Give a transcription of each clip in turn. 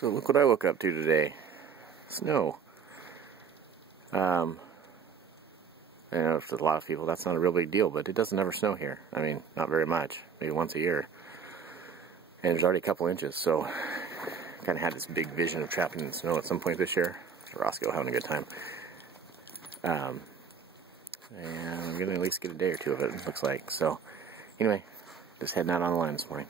So look what I woke up to today. Snow. I know for a lot of people that's not a real big deal, but it doesn't ever snow here. I mean, not very much. Maybe once a year. And there's already a couple inches, so kind of had this big vision of trapping in snow at some point this year. Roscoe having a good time. And I'm going to at least get a day or two of it, it looks like. So, anyway, just heading out on the line this morning.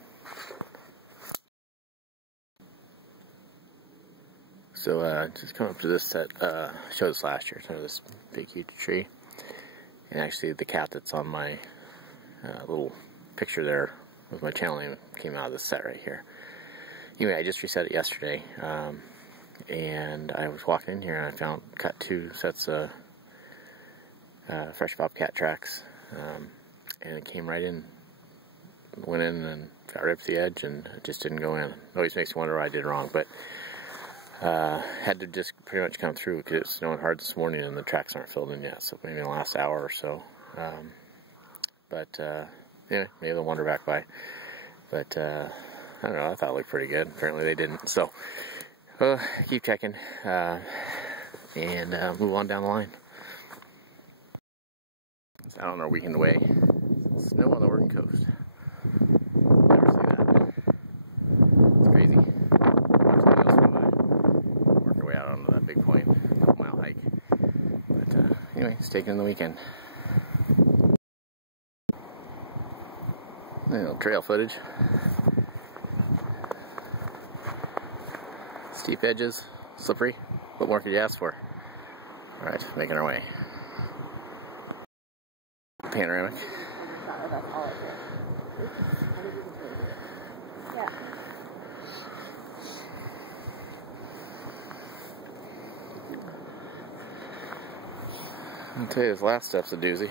So, just come up to this set, I showed this last year, so this big huge tree. And actually the cat that's on my little picture there with my channel name came out of this set right here. Anyway, I just reset it yesterday, and I was walking in here and I cut two sets of fresh bobcat tracks, and it came right in, went in and got right up to the edge, and it just didn't go in. It always makes me wonder what I did wrong, but had to just pretty much come through because it's snowing hard this morning and the tracks aren't filled in yet, so maybe in the last hour or so. Yeah, maybe they'll wander back by. But I don't know, I thought it looked pretty good. Apparently they didn't. So keep checking and move on down the line. It's out on our weekend away. Snow on the Oregon coast. Never seen that. It's crazy. Working our way out onto that big point, couple-mile hike. But anyway, it's taking in the weekend. Little trail footage. Steep edges, slippery. What more could you ask for? Alright, making our way. Panoramic. I'll tell you, this last step's a doozy.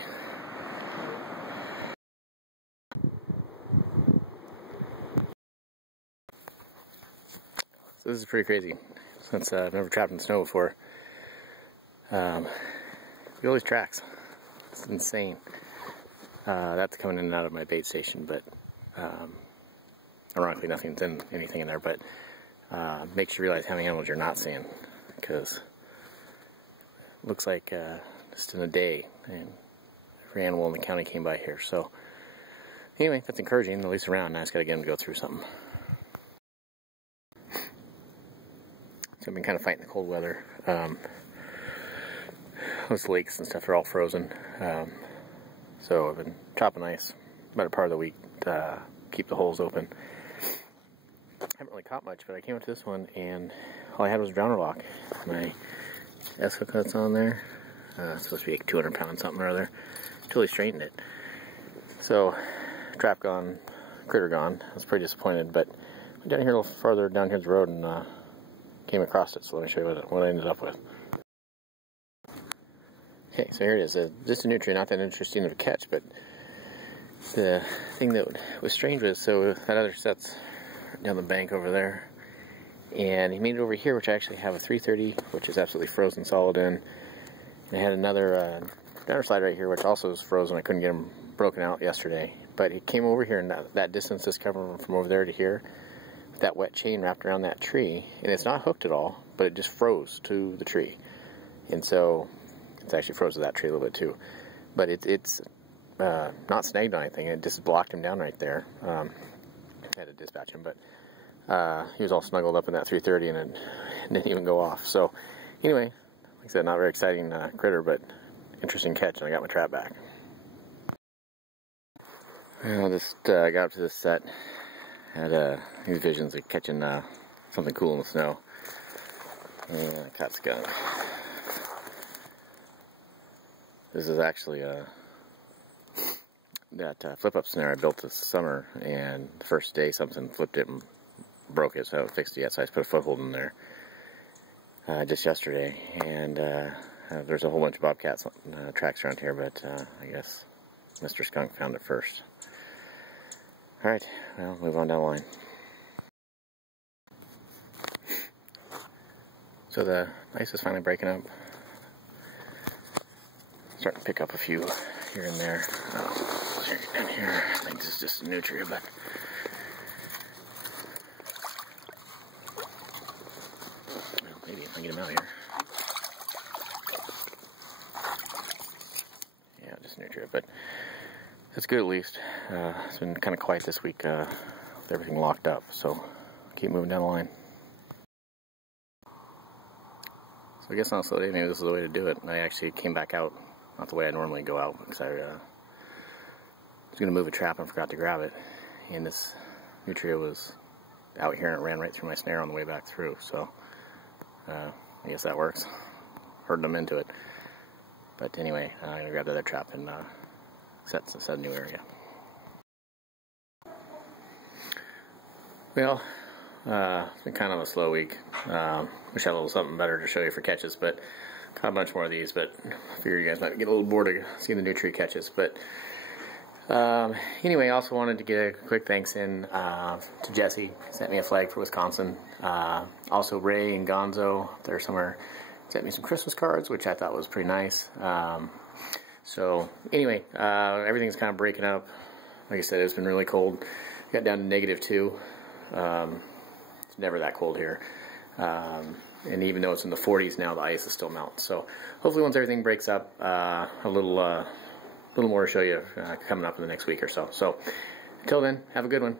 So this is pretty crazy, since I've never trapped in snow before. Look at all these tracks. It's insane. That's coming in and out of my bait station, but ironically nothing's in anything in there, but makes you realize how many animals you're not seeing, because it looks like just in a day, and every animal in the county came by here. So anyway, that's encouraging, at least around. Now I just gotta get them to go through something. So I've been kind of fighting the cold weather. Those lakes and stuff are all frozen. So I've been chopping ice better part of the week to keep the holes open. I haven't really caught much, but I came up to this one and all I had was a drowner lock. My S-hook's on there. It's supposed to be like 200 pounds something or other. Totally straightened it. So, trap gone, critter gone. I was pretty disappointed, but I went down here a little farther down here the road and came across it, so let me show you what I ended up with. Okay, so here it is. Just a nutria, not that interesting of a catch, but the thing that was strange was, so that other set's down the bank over there, and he made it over here, which I actually have a 330, which is absolutely frozen solid in, and I had another downer slide right here, which also is frozen. I couldn't get him broken out yesterday, but he came over here, and that distance is covering from over there to here, that wet chain wrapped around that tree, and it's not hooked at all, but it just froze to the tree. And so it's actually froze to that tree a little bit too, but it's not snagged on anything. It just blocked him down right there. I had to dispatch him, but he was all snuggled up in that 330 and it didn't even go off. So anyway, like I said, not very exciting critter, but interesting catch, and I got my trap back. I just got up to this set. Had these visions of catching something cool in the snow. And I caught skunk. This is actually that flip-up snare I built this summer, and the first day something flipped it and broke it, so I haven't fixed it yet, so I just put a foothold in there just yesterday. And there's a whole bunch of bobcat tracks around here, but I guess Mr. Skunk found it first. Alright, well, move on down the line. So the ice is finally breaking up. Starting to pick up a few here and there. Down here, I think this is just a nutria, but if I can get him out here. Yeah, just nutria, but that's good at least. It's been kind of quiet this week with everything locked up, so keep moving down the line. So I guess on a slow day, maybe this is the way to do it. I actually came back out, not the way I normally go out, because I was going to move a trap and forgot to grab it. And this nutria was out here and it ran right through my snare on the way back through. So I guess that works. Herding them into it. But anyway, I'm going to grab the other trap and set a new area. Well, it's been kind of a slow week. Wish I had a little something better to show you for catches, but caught a bunch more of these, but I figure you guys might get a little bored of seeing the nutria catches. But anyway, I also wanted to get a quick thanks in to Jesse. He sent me a flag for Wisconsin. Also Ray and Gonzo, they're somewhere, sent me some Christmas cards, which I thought was pretty nice. So anyway, everything's kind of breaking up. Like I said, it's been really cold. Got down to -2. It's never that cold here. And even though it's in the 40s now, the ice is still melting. So hopefully once everything breaks up, a little more to show you coming up in the next week or so. So until then, have a good one.